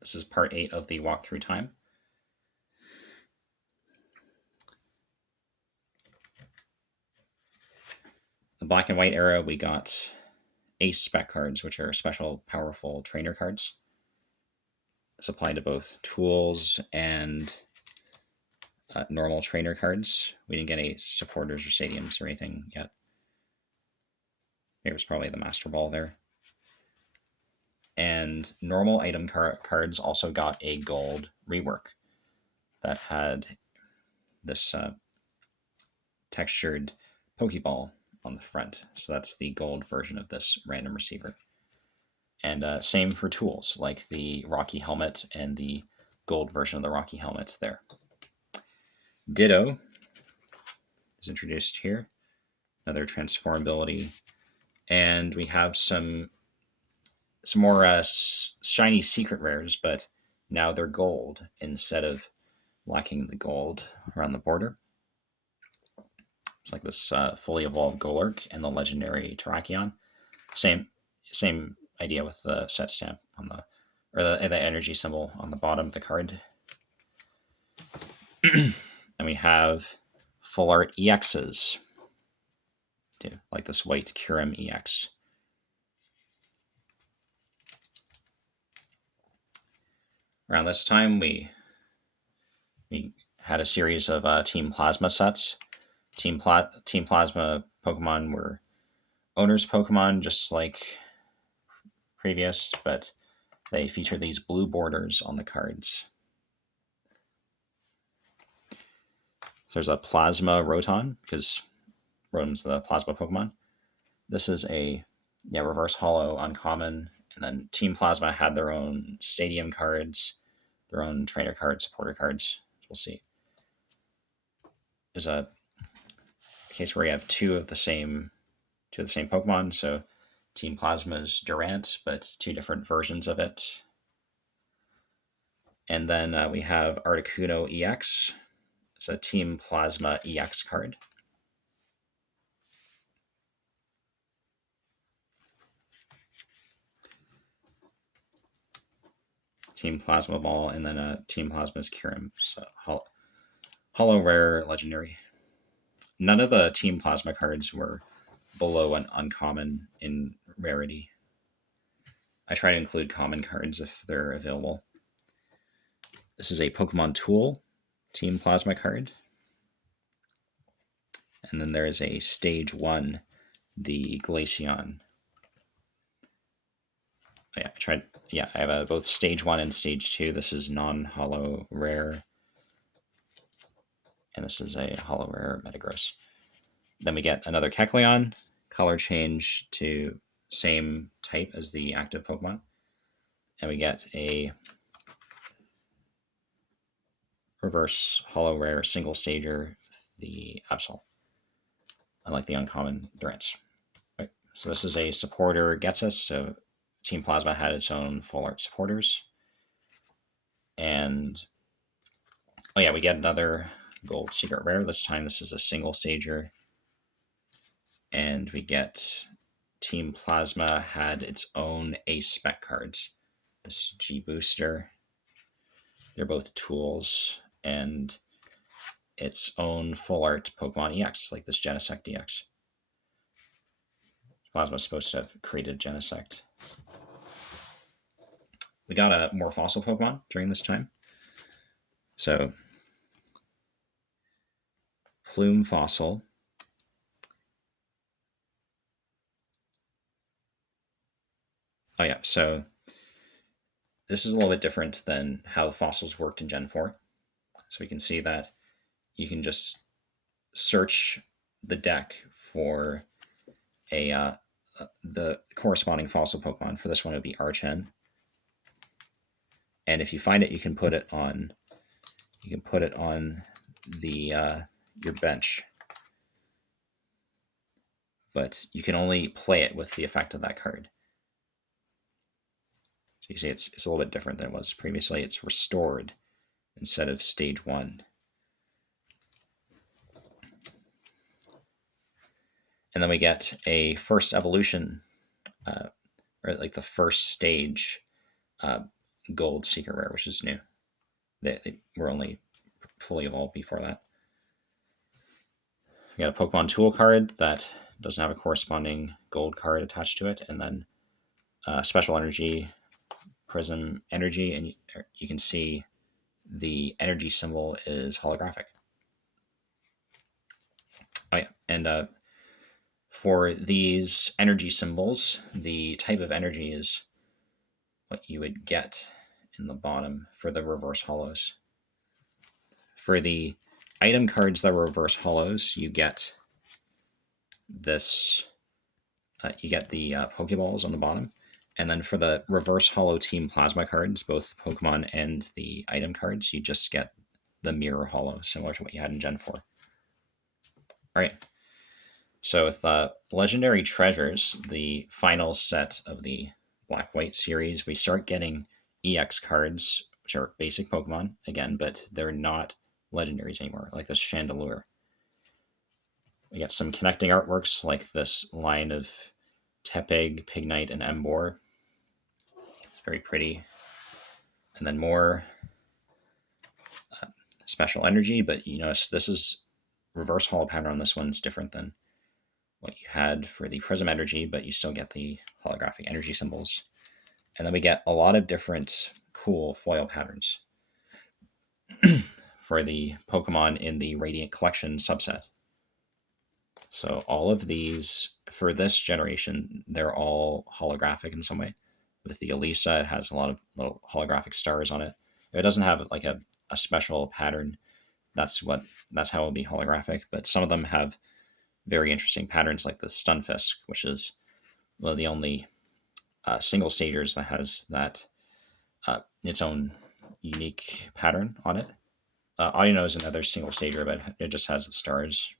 This is part 8 of the walkthrough time. The black and white era, we got ace spec cards, which are special, powerful trainer cards. This applied to both tools and normal trainer cards. We didn't get any supporters or stadiums or anything yet. It was probably the Master Ball there. And normal item cards also got a gold rework that had this textured Pokeball on the front. So that's the gold version of this random receiver. And same for tools, like the Rocky helmet and the gold version of the Rocky helmet there. Ditto is introduced here. Another transformability. And we have some more shiny secret rares, but now they're gold instead of lacking the gold around the border. It's like this fully evolved Golurk and the legendary Terrakion. Same idea with the set stamp on the, or the energy symbol on the bottom of the card. And we have full art EXs, too, like this white Kyurem EX. Around this time, we had a series of Team Plasma sets. Team Plasma Pokemon were owner's Pokemon, just like previous, but they feature these blue borders on the cards. So there's a Plasma Rotom, because Rotom's the Plasma Pokemon. This is a reverse holo uncommon, and then Team Plasma had their own stadium cards, their own trainer cards, supporter cards. We'll see. There's a case where you have two of the same Pokemon. So Team Plasma's Durant, but two different versions of it. And then we have Articuno EX. It's a Team Plasma EX card. Team Plasma Ball, and then Team Plasma's Kyurem. So holo rare legendary. None of the Team Plasma cards were below an uncommon in rarity. I try to include common cards if they're available. This is a Pokemon Tool Team Plasma card. And then there is a Stage 1, the Glaceon. Oh, yeah, I have both Stage 1 and Stage 2. This is non-holo rare. And this is a holo rare Metagross. Then we get another Kecleon, color change to same type as the active Pokemon. And we get a reverse holo rare single stager with the Absol. Unlike the uncommon Durants. Right. So this is a supporter gets us. So Team Plasma had its own full art supporters. And oh yeah, we get another gold secret rare. This time this is a single stager. And we get Team Plasma had its own ace spec cards. This G Booster. They're both tools, and its own full art Pokemon EX, like this Genesect EX. Plasma's supposed to have created Genesect. We got a more fossil Pokemon during this time. So, Plume Fossil. Oh yeah, so this is a little bit different than how fossils worked in Gen 4. So we can see that you can just search the deck for the corresponding fossil Pokemon. For this one, it would be Archen. And if you find it, you can put it on the your bench. But you can only play it with the effect of that card. So you see it's a little bit different than it was previously. It's restored instead of Stage 1. And then we get a first evolution, or like the first stage gold secret rare, which is new. They were only fully evolved before that. We got a Pokemon tool card that doesn't have a corresponding gold card attached to it, and then special energy, prism energy, and you can see the energy symbol is holographic. Oh yeah, and for these energy symbols, the type of energy is what you would get in the bottom for the reverse hollows. For the item cards that were reverse hollows, you get this. You get the Pokeballs on the bottom. And then for the reverse hollow team plasma cards, both Pokemon and the item cards, you just get the mirror hollow, similar to what you had in Gen 4. All right. So with Legendary Treasures, the final set of the Black-White series, we start getting EX cards, which are basic Pokemon, again, but they're not legendaries anymore, like this Chandelure. We got some connecting artworks, like this line of Tepig, Pignite, and Emboar. It's very pretty. And then more special energy, but you notice this is reverse hollow pattern on this one's different than what you had for the prism energy, but you still get the holographic energy symbols. And then we get a lot of different cool foil patterns for the Pokemon in the Radiant Collection subset. So all of these, for this generation, they're all holographic in some way. With the Elisa, it has a lot of little holographic stars on it. If it doesn't have like a special pattern, that's how it'll be holographic. But some of them have very interesting patterns, like the Stunfisk, which is one of the only single stagers that has that its own unique pattern on it. Audino is another single stager, but it just has the stars.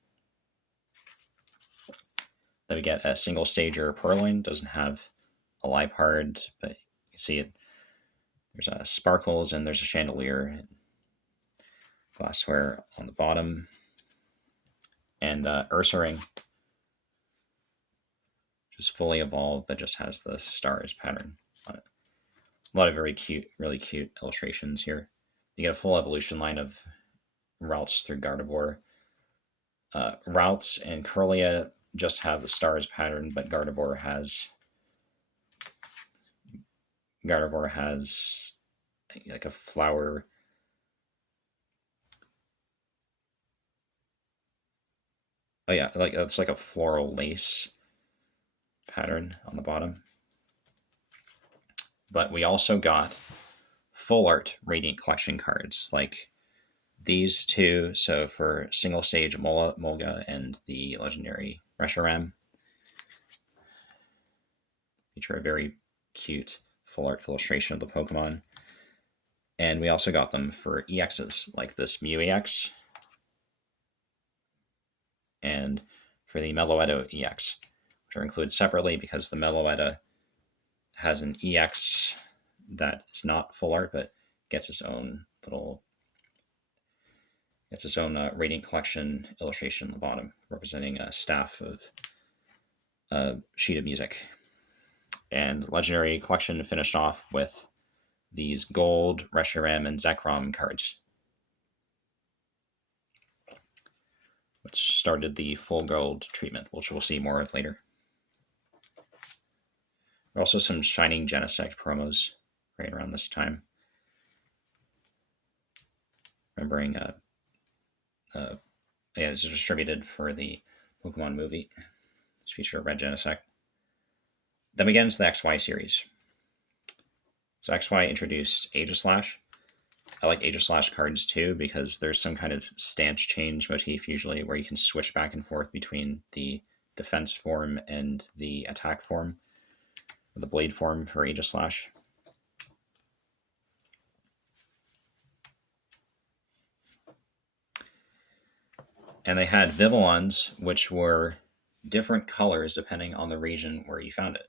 Then we get a single stager Purloin, doesn't have a Liepard, but you can see it. There's a Sparkles and there's a Chandelier, Glassware on the bottom, and Ursaring, which is fully evolved but just has the stars pattern on it. A lot of very cute, really cute illustrations here. You get a full evolution line of routes through Gardevoir. Routes and Curlia just have the stars pattern, but Gardevoir has like a flower. Oh yeah, like it's like a floral lace pattern on the bottom. But we also got full art Radiant Collection cards, like these two. So for single stage Molga and the legendary Reshiram, feature a very cute full art illustration of the Pokemon. And we also got them for EXs, like this Mew EX, and for the Meloetta EX, which are included separately because the Meloetta has an EX that is not full art, but gets its own Radiant Collection illustration on the bottom, representing a staff of sheet of music. And Legendary Collection finished off with these gold Reshiram and Zekrom cards, which started the full gold treatment, which we'll see more of later. There are also some Shining Genesect promos right around this time. Remembering, it's distributed for the Pokemon movie. It's featured a red Genesect. Then we get into the XY series. So XY introduced Aegislash. I like Aegislash cards too because there's some kind of stance change motif usually where you can switch back and forth between the defense form and the attack form, or the blade form for Aegislash. And they had Vivillons, which were different colors depending on the region where you found it.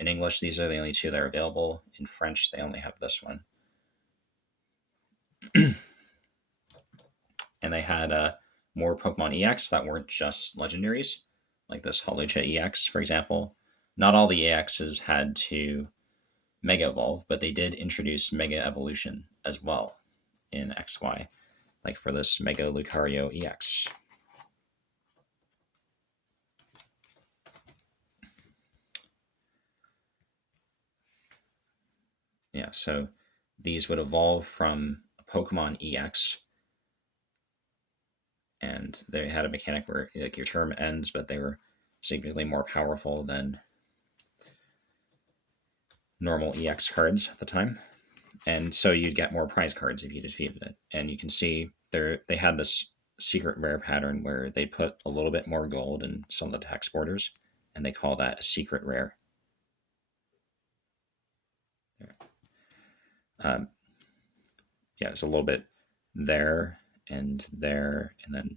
In English, these are the only two that are available. In French, they only have this one. And they had more Pokemon EX that weren't just legendaries, like this Hawlucha EX, for example. Not all the EXs had to Mega Evolve, but they did introduce Mega Evolution as well in XY, like for this Mega Lucario EX. Yeah, so these would evolve from Pokemon EX, and they had a mechanic where like your term ends, but they were significantly more powerful than normal EX cards at the time. And so you'd get more prize cards if you defeated it. And you can see they had this secret rare pattern where they put a little bit more gold in some of the text borders, and they call that a secret rare. Yeah, it's a little bit there, and then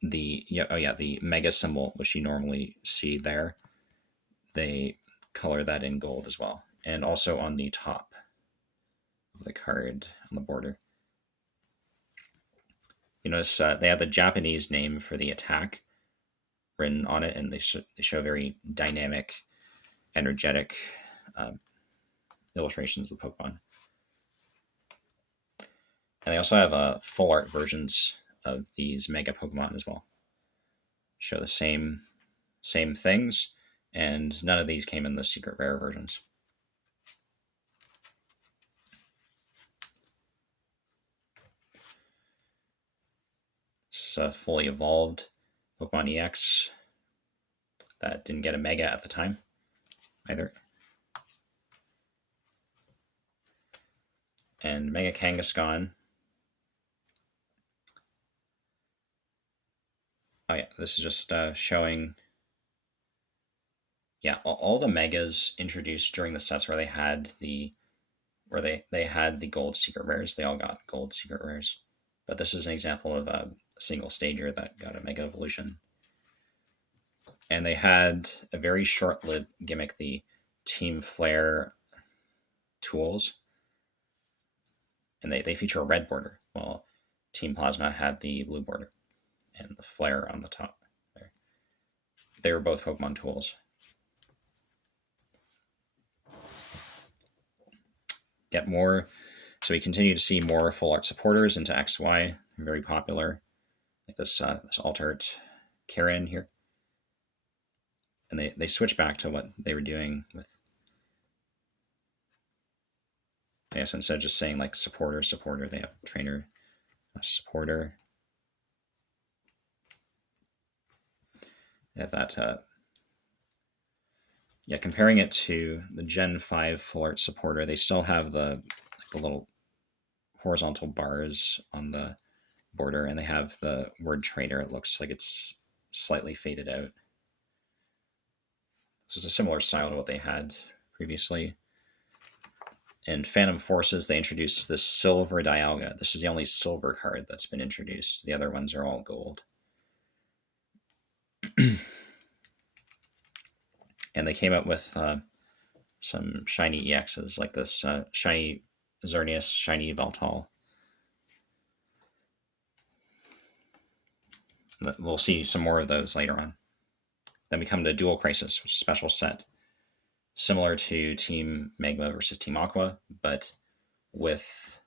the the mega symbol, which you normally see there, they color that in gold as well, and also on the top of the card on the border. You notice they have the Japanese name for the attack written on it, and they show very dynamic, energetic illustrations of Pokemon. And they also have full art versions of these Mega Pokemon as well. Show the same things, and none of these came in the secret rare versions. It's a fully evolved Pokemon EX that didn't get a Mega at the time either. And Mega Kangaskhan. Oh yeah, this is just showing. Yeah, all the megas introduced during the sets where they had the gold secret rares, they all got gold secret rares. But this is an example of a single stager that got a mega evolution. And they had a very short-lived gimmick, the Team Flare tools. And they feature a red border, while Team Plasma had the blue border and the flare on the top there. They were both Pokemon tools. Get more, so we continue to see more full art supporters into XY. They're very popular, like this Altart Karen here. And they switch back to what they were doing with, I guess instead of just saying like supporter, they have trainer, supporter. They have that. Yeah, comparing it to the Gen 5 full art supporter, they still have the little horizontal bars on the border, and they have the word trainer. It looks like it's slightly faded out. So it's a similar style to what they had previously. In Phantom Forces, they introduced this silver Dialga. This is the only silver card that's been introduced. The other ones are all gold. And they came up with some shiny EXs, like this shiny Xerneas, shiny Valtal. We'll see some more of those later on. Then we come to Dual Crisis, which is a special set, similar to Team Magma versus Team Aqua, but with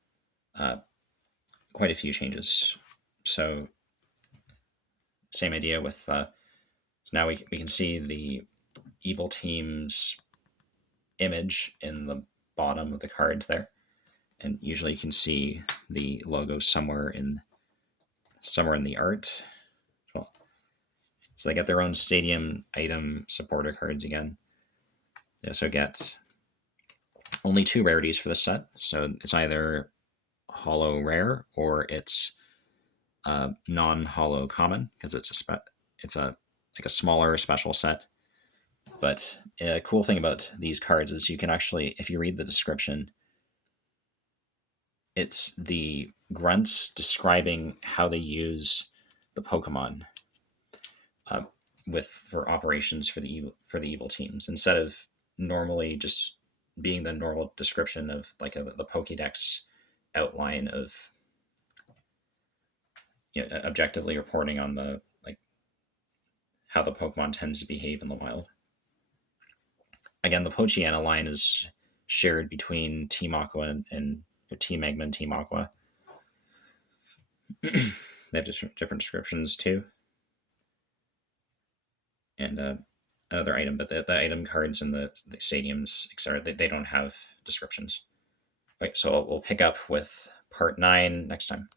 quite a few changes. So same idea with, so now we can see the evil team's image in the bottom of the card there. And usually you can see the logo somewhere in the art. Well, so they get their own stadium item supporter cards again. They also get only 2 rarities for the set, so it's either holo rare or it's non-holo common, because it's a smaller special set. But a cool thing about these cards is you can actually, if you read the description, it's the grunts describing how they use the Pokemon for operations for the evil teams, instead of normally just being the normal description of like the Pokédex outline of objectively reporting on the how the Pokemon tends to behave in the wild. again, the Pochiana line is shared between Team Aqua and Team Magma and Team Aqua. They have different descriptions too. And another item, but the item cards in the stadiums, etc., they don't have descriptions. Right, so we'll pick up with part 9 next time.